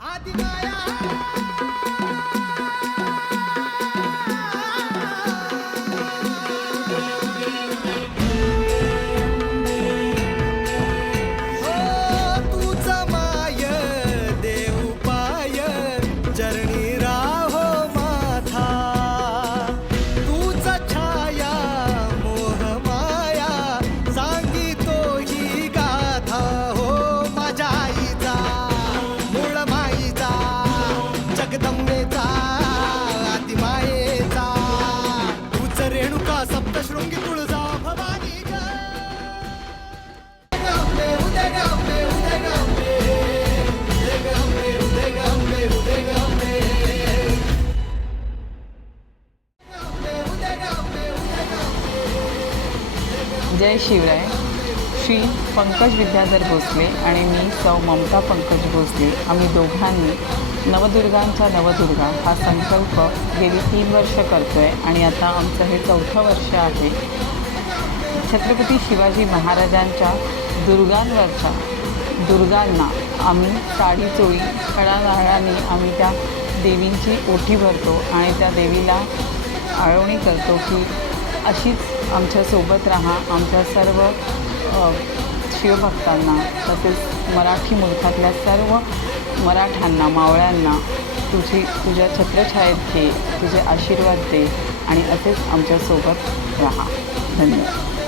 तुझा जय शिवराय. श्री पंकज विद्याधर भोसले आणि मी सौ ममता पंकज भोसले. आम्ही दोघांनी नवदुर्गांचा नवदुर्गा हा संकल्प गेली तीन वर्ष करतो आहे आणि आता आमचं हे चौथं वर्ष आहे. छत्रपती शिवाजी महाराजांच्या दुर्गांवरच्या दुर्गांना आम्ही साडी चोळी खडा आम्ही त्या देवींची ओठी भरतो आणि त्या देवीला आळवणी करतो की अशीच आमच्यासोबत राहा. आमच्या सर्व शिवभक्तांना तसेच मराठी मुलखातल्या सर्व मराठ्यांना मावळ्यांना तुझी तुझ्या छत्रछायेत घे तुझे आशीर्वाद दे आणि असेच आमच्यासोबत राहा. धन्यवाद.